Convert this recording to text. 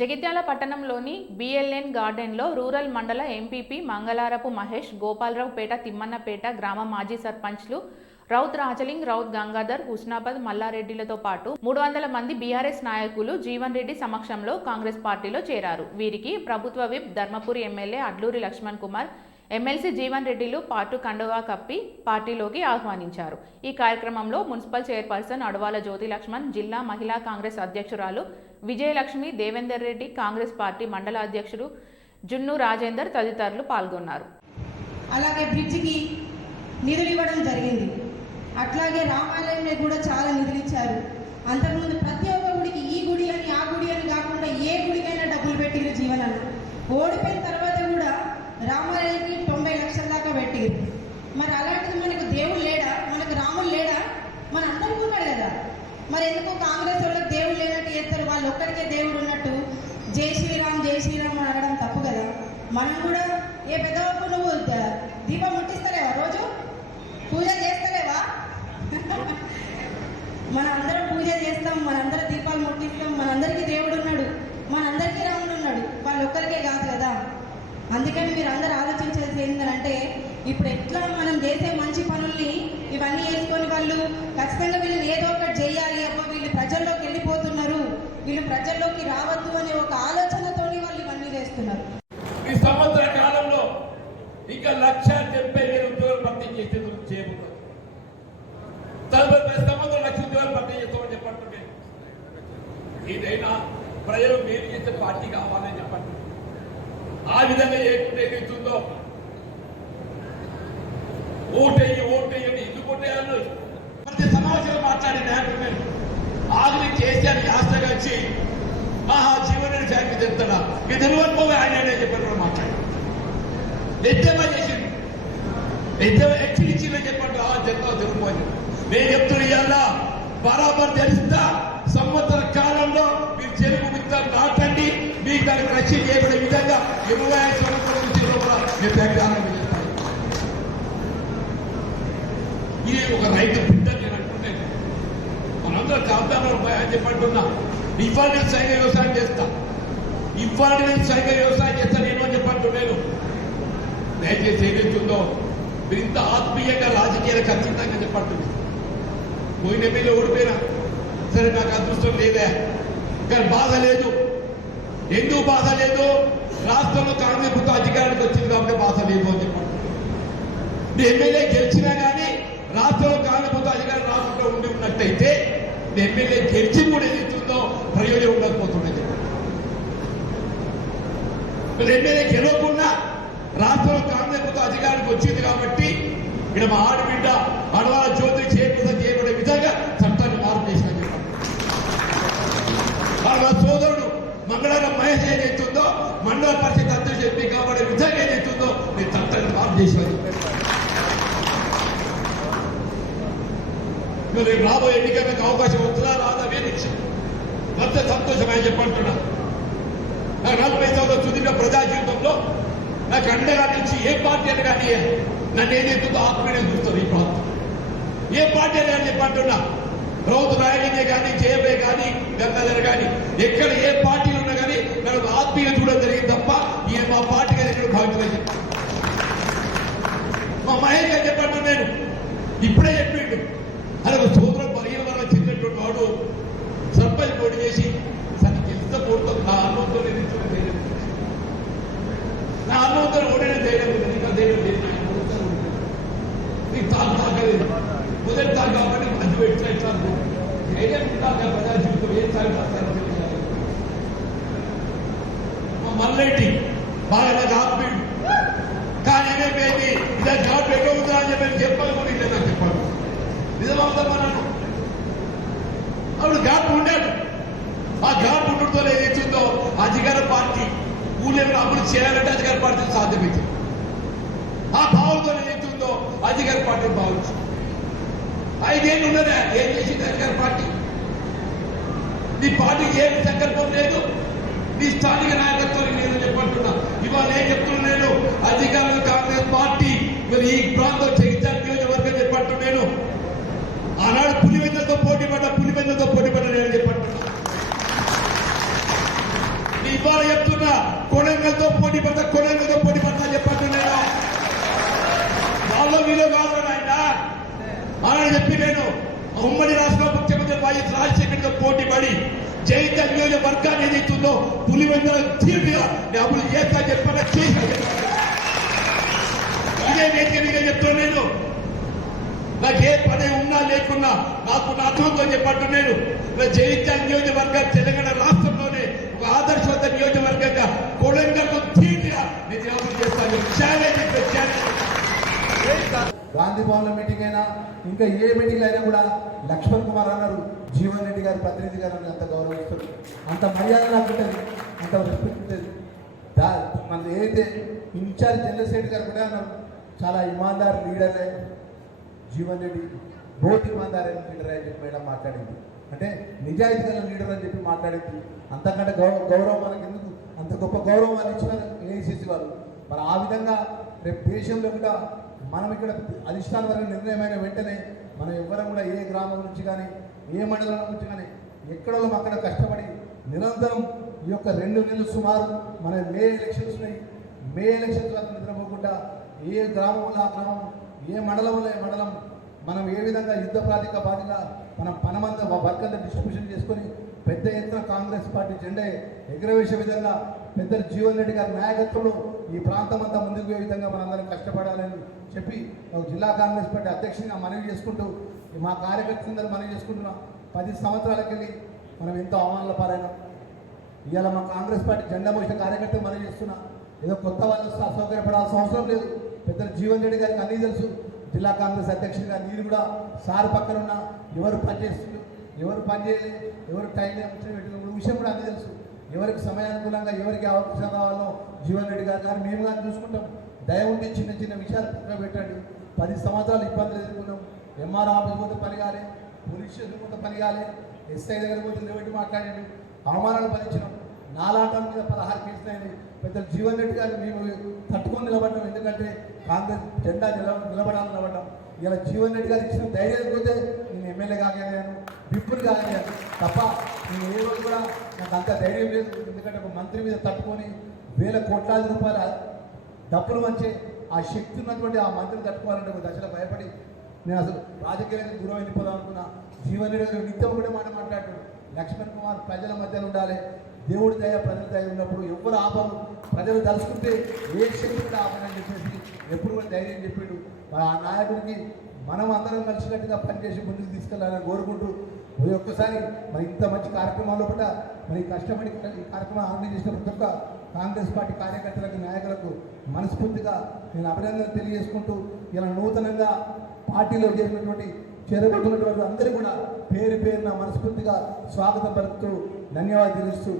జగిత్యాల పట్టణంలోని బిఎల్ఎన్ గార్డెన్లో రూరల్ మండల ఎంపీపీ మంగళారపు మహేష్, గోపాలరావుపేట, తిమ్మన్నపేట గ్రామ మాజీ సర్పంచ్లు రౌత్ రాజలింగ్, రౌత్ గంగాధర్, హుస్నాబాద్, మల్లారెడ్డిలతో పాటు 300 మంది బీఆర్ఎస్ నాయకులు జీవన్ రెడ్డి సమక్షంలో కాంగ్రెస్ పార్టీలో చేరారు. వీరికి ప్రభుత్వ whip Dharmapuri MLA Adluri Laxman Kumar, MLC Jeevan రెడ్డిలు పార్టీ కండువా కప్పి పార్టీలోకి ఆహ్వానించారు. ఈ కార్యక్రమంలో మున్సిపల్ చైర్పర్సన్ అడవాల జ్యోతి లక్ష్మణ్, జిల్లా మహిళా కాంగ్రెస్ అధ్యక్షురాలు విజయలక్ష్మి, దేవేందర్ రెడ్డి, కాంగ్రెస్ పార్టీ మండల అధ్యక్షుడు జున్ను రాజేందర్ తదితరులు పాల్గొన్నారు. అలాగే బ్రిడ్జికి నిధులు ఇవ్వడం జరిగింది. అట్లాగే రామాలయంలో కూడా చాలా నిధులు ఇచ్చారు. అంతకుముందు ప్రతి ఒక్క గుడికి ఈ గుడి అని ఆ గుడి అని కాకుండా ఏ గుడికైనా డబ్బులు పెట్టిరు జీవనన్న. ఓడిపోయిన తర్వాత కూడా రామాలయానికి 90 లక్షల దాకా పెట్టిరు. మరి అలాంటిది మనకు దేవుడు లేడా? మనకు రాముడు లేడా? మన అందరికీ ఉన్నాడు కదా. మరి ఎందుకు కాంగ్రెస్ వాళ్ళకి దేవుడు లేనట్టు చేస్తారు? వాళ్ళు ఒక్కరికే దేవుడు ఉన్నట్టు జై శ్రీరామ్ జై శ్రీరామ్ అని అడగడం తప్పు కదా. మనం కూడా ఏ పెద్దవాళ్ళు నువ్వు దీపం ముట్టిస్తలేవా? రోజు పూజ చేస్తలేవా? మన అందరం పూజ చేస్తాం, మనందరం దీపాలు ముట్టిస్తాం. మనందరికీ దేవుడు ఉన్నాడు, మనందరికీ రాముడు ఉన్నాడు. వాళ్ళు ఒక్కరికే కాదు కదా. అందుకని మీరు అందరూ ఆలోచించేది ఏంటంటే, ఇప్పుడు ఎట్లా మనం చేసే మంచి పనుల్ని ఇవన్నీ వేసుకొని వాళ్ళు ఖచ్చితంగా వీళ్ళని ఏదో ఒకటి చేయాలి, అబ్బా వీళ్ళు ప్రజల్లోకి వెళ్ళిపోతున్నారు, వీళ్ళు ప్రజల్లోకి రావద్దు అనే ఒక ఆలోచనతోని వాళ్ళు ఇవన్నీ చేస్తున్నారు. ఈ సంవత్సర కాలంలో ఇంకా 1,70,000 ఉద్యోగాలు భర్తీ చేయబోతున్నారు. తదుపరి సంవత్సరం 1,00,000 ఉద్యోగాలు భర్తీ చేస్తామని చెప్పండి. ఏదైనా ప్రజలు మేలు చేసే పార్టీ కావాలని చెప్పండి. ఆ విధంగా ఏదైతుందో ఓటేయండి ఎందుకు ఓటేయాలో ప్రతి సమావేశంలో మాట్లాడే నాయకులు ఆగిలి కేసీఆర్ యాస్టగా వచ్చి జీవన ఫ్యాక్టరీ చెప్తాడా మీ తెలుగు ఆయన చెప్పారు. మాట్లాడి ఎద్దమా చేసింది, హెచ్చరించిందని చెప్పండి. చెప్తా తెలుగుపోయింది. నేను చెప్తున్నా ఇవాళ బరాబర్ తెలుస్తా. సంవత్సర కాలంలో మీరు చెరుకు విత్తనాలు నాటండి, మీకు దానికి రక్షణ చేయబడే విధంగా 25 సంవత్సరాల నుంచి మీరు ప్రచారం చేస్తారు. ఇది ఒక రైతు బిడ్డ నేను అంటున్నాను. మనందరం జాబితాలో అని చెప్పంటున్నా. ఇవాళ నేను సైన్య వ్యవసాయం చేస్తా, ఇవాళ నేను సైన్య వ్యవసాయం చేస్తా నేను అని చెప్పంటున్నాను. దయచేసి ఏదైతుందో మీరు ఇంత ఆత్మీయంగా రాజకీయాలు ఖచ్చితంగా చెప్పంటుంది. పోయిన ఎమ్మెల్యే ఓడిపోయినా సరే నాకు అదృష్టం లేదే, కానీ బాధ లేదు. ఎందుకు బాధ లేదు? రాష్ట్రంలో కాంగ్రెస్ ప్రభుత్వం అధికారానికి వచ్చింది కాబట్టి బాధ లేదు అని చెప్పండి. ఎమ్మెల్యే గెలిచినా కానీ రాష్ట్రంలో కాంగ్రెస్ ప్రభుత్వం అధికారం రాష్ట్రంలో ఉండి ఉన్నట్టయితే ఎమ్మెల్యే గెలిచి కూడా ఏదైతుందో ప్రయోజనం ఉండకపోతుందని చెప్పండి. ఎమ్మెల్యే గెలవకుండా రాష్ట్రంలో కాంగ్రెస్ ప్రభుత్వం అధికారానికి వచ్చింది కాబట్టి ఇక్కడ మా ఆడబిడ్డ అడవాల జ్యోతి చేయబడే విధంగా చట్టాన్ని మార్పు చేసిన చెప్పండి. వాళ్ళ సోదరుడు మంగళవారం మహేష్ ఏదైతుందో మండల పరిషత్ అధ్యక్షుడు ఎంపీ కాబడే విధంగా ఏదైతుందో నేను చట్టాన్ని మార్పు చేసిన చెప్పండి. రేపు రాబోయే ఎన్నికలకు అవకాశం వస్తుందా రాదా వేరించి అంత సంతోషమని చెప్పంటున్నా. నాకు 40 సంవత్సరాల సుదీర్ఘ ప్రజా జీవితంలో నాకు అండగా నుంచి ఏ పార్టీ అని కానీ నన్ను ఏదైతుందో ఆత్మీయం చూస్తుంది. ఈ ప్రాంతం ఏ పార్టీ అని కానీ చెప్పంటున్నా. రౌతు నాయకునే కానీ, జయబే కానీ, గంగాధర్ కానీ, ఎక్కడ ఏ పార్టీలు ఉన్నా కానీ నన్ను ఆత్మీయం చూడడం జరిగింది తప్ప ఈయన మా పార్టీ కానీ ఎక్కడ భావించలేదు. మా మహేష్ గారు చెప్పండి, నేను ఇప్పుడే చెప్పిండు. అది ఒక సోదరం బలహీన వల్ల చిన్నటువంటి వాడు సర్పంచ్ పోటీ చేసి తనకి ఎంత పోడుతుంది. నా అన్నంతో నేను నా అన్నంతో ఓడిన ధైర్యం ఉంది, ఇంకా ధైర్యం లేదు. నీకు తాగలేదు మొదటి తాగు కాబట్టి మంచి పెట్టిన ఎట్లా ధైర్యం ఉంటాక ప్రజా జీవితం ఏం సాగుతారు. మా మల్లెడ్డి బాగా నాకు ఆత్మీయుడు, కానీ ఏమైపోయింది ఇదే జాబ్ ఎక్కవుతుందా అని చెప్పి చెప్పాలి కూడా ఇట్లా నాకు చెప్పాడు. నిజమవుతామా నన్ను అప్పుడు ఘాట్ ఉండాడు. ఆ ఘాట్ ఉండడంతో ఏదైతుందో అధికార పార్టీ ఊళ్ళో అభివృద్ధి చేయాలంటే అధికార పార్టీ సాధ్యమైంది. ఆ భావంతో ఏదైతుందో అధికార పార్టీ భావించు 5 ఏళ్ళు ఉన్నదా ఏం చేసింది అధికార పార్టీ? నీ పార్టీకి ఏం సంకల్పం లేదు, నీ స్థానిక నాయకత్వం నేను చెప్పంటున్నా. ఇవాళ నేను చెప్తున్నా, నేను అధికారులు కాంగ్రెస్ పార్టీ మరి ఈ ప్రాంతం జగిత్యాల నియోజకవర్గం చెప్పంటున్నాను. ఆనాడు పులివెందులతో పోటీ పడ్డ నేను చెప్పంటున్నా. నీ ఇవాళ చెప్తున్నా, కొడంగల్తో పోటీ పడతా, కొడంగల్తో పోటీ పడతా చెప్పండి. నేను వాళ్ళు మీలో కాదు ఆయన ఆయన చెప్పి నేను ఉమ్మడి రాష్ట్ర ముఖ్యమంత్రి వైఎస్ రాజశేఖర్తో పోటీ పడి జైత్య నియోజకవర్గాన్ని ఏదైతుందో పులివెందుల తీరుగా నేను అప్పుడు చేస్తా చెప్పాను, చేసి ఇదే వేదిక చెప్తున్నా. నేను నాకు ఏ పని ఉన్నా లేకున్నా నాకు నా అర్థంతో చెప్పట్టు నేను జైత్య నియోజకవర్గం తెలంగాణ రాష్ట్రంలోనే ఒక ఆదర్శవంత నియోజకవర్గంగా కొడంగల్కు తీరుగా నేను అభివృద్ధి చేస్తాను. గాంధీ భవన్లో మీటింగ్ అయినా ఇంకా ఏ మీటింగ్ అయినా కూడా లక్ష్మణ్ కుమార్ అన్నారు, జీవన్ రెడ్డి గారు ప్రతినిధి గారు అంత గౌరవిస్తారు, అంత మర్యాద నాకు ఉంటుంది, అంత రెస్పెక్ట్ ఉంటుంది. మన ఏదైతే ఇన్ఛార్జ్ జనరల్ సెక్రటరీ గారు కూడా అన్నారు, చాలా ఇమాందార్ లీడరే జీవన్ రెడ్డి, బోత్ ఇమాందార్ లీడర్ అని చెప్పి మేడం మాట్లాడింది. అంటే నిజాయితీ గల లీడర్ అని చెప్పి మాట్లాడింది. అంతకంటే గౌరవం మనకి ఎందుకు, అంత గొప్ప గౌరవం వాళ్ళు ఇచ్చినారు ఏఐసిసి వాళ్ళు. మరి ఆ విధంగా రేపు దేశంలో కూడా మనం ఇక్కడ అధిష్టాన వర్గం నిర్ణయమైన వెంటనే మనం ఎవ్వరం కూడా ఏ గ్రామం నుంచి కానీ ఏ మండలం నుంచి కానీ ఎక్కడో అక్కడ కష్టపడి నిరంతరం ఈ యొక్క 2 నెలలు సుమారు మన మే ఎలక్షన్స్ వరకు నిద్రపోకుండా ఏ గ్రామంలో ఆ గ్రామం, ఏ మండలంలో ఏ మండలం మనం ఏ విధంగా యుద్ధ ప్రాతిపదికగా మనం పనమంత వర్క్ డిస్ట్రిబ్యూషన్ చేసుకొని పెద్ద ఎత్తున కాంగ్రెస్ పార్టీ జెండా ఎగురవేసే విధంగా పెద్దలు జీవన్ రెడ్డి గారి నాయకత్వంలో ఈ ప్రాంతం అంతా ముందుకు పోయే విధంగా మనందరం కష్టపడాలని చెప్పి జిల్లా కాంగ్రెస్ పార్టీ అధ్యక్షునిగా మనవి చేసుకుంటూ మా కార్యకర్తలందరూ మనవి చేసుకుంటున్నాం. 10 సంవత్సరాలకెళ్ళి మనం ఎంతో అవమానాల పాలైనాం. ఇవాళ మా కాంగ్రెస్ పార్టీ జెండా మోసిన కార్యకర్తలు మనవి చేస్తున్నా, ఏదో కొత్త వాళ్ళు అసౌకర్యపడాల్సిన అవసరం లేదు. పెద్దలు జీవన్ రెడ్డి గారికి అన్నీ తెలుసు. జిల్లా కాంగ్రెస్ అధ్యక్షుడిగా నేను కూడా సార్ పక్కన ఉన్న ఎవరు పనిచేస్తున్నారు, ఎవరు పనిచేయలేదు, ఎవరు టైం విషయం కూడా అన్నీ తెలుసు. ఎవరికి సమయానుకూలంగా ఎవరికి అవకాశం కావాలో జీవన్ రెడ్డి గారు కానీ మేము కానీ చూసుకుంటాం. దయ ఉండి చిన్న చిన్న విషయాలు పక్కన పెట్టండి. 10 సంవత్సరాలు ఇబ్బందులు ఎదుర్కొన్నాం. ఎంఆర్ ఆఫీస్ పోతే పని కాలే, పోలీస్ స్టేషన్ పోతే పని కాలే, ఎస్ఐ దగ్గర పోతే నిలబెట్టి మాట్లాడాడు, అవమానాలు భరించినాం. నాలాటం మీద 16 కేసులు అయినాయి. పెద్దలు జీవన్ రెడ్డి గారు మేము తట్టుకొని నిలబడ్డాం. ఎందుకంటే కాంగ్రెస్ జెండా నిలబడాలని నిలబడ్డాం. ఇలా జీవన్ రెడ్డి గారు ఇచ్చిన ధైర్యం పోతే నేను ఎమ్మెల్యే కాగలిగాను, విప్పులు కాగలిగాను తప్ప నేను ఏ రోజు కూడా నాకు అంత ధైర్యం లేదు. ఎందుకంటే ఒక మంత్రి మీద తట్టుకొని వేల కోట్లాది రూపాయల డబ్బులు వచ్చే ఆ శక్తి ఉన్నటువంటి ఆ మంత్రిని తట్టుకోవాలంటే ఒక దశలో భయపడి నేను అసలు రాజకీయానికి దూరం వెళ్ళిపోదాం అనుకున్నా. జీవన్ రెడ్డి గారు నిత్యం ఒకటే మాట మాట్లాడాడు, లక్ష్మణ్ కుమార్ ప్రజల మధ్యలో ఉండాలి, దేవుడి దయ ప్రజల దయ ఉన్నప్పుడు ఎవరు ఆపరు, ప్రజలు తలుచుకుంటే ఏ శక్తి కూడా ఆపనని చెప్పేసి ఎప్పుడు కూడా ధైర్యం చెప్పాడు. మరి ఆ నాయకుడికి మనం అందరం కలిసినట్టుగా పనిచేసి ముందుకు తీసుకెళ్ళాలని కోరుకుంటూ ఒక్కసారి మరి ఇంత మంచి కార్యక్రమాల్లో కూడా మరి కష్టపడి ఈ కార్యక్రమం ఆర్గనైజ్ చేసిన ప్రతి ఒక్క కాంగ్రెస్ పార్టీ కార్యకర్తలకు నాయకులకు మనస్ఫూర్తిగా నేను అభినందనలు తెలియజేసుకుంటూ ఇలా నూతనంగా పార్టీలో చేరబడుతున్నటువంటి అందరూ కూడా పేరున మనస్ఫూర్తిగా స్వాగతం పలుకుతూ ధన్యవాదాలు తెలుస్తూ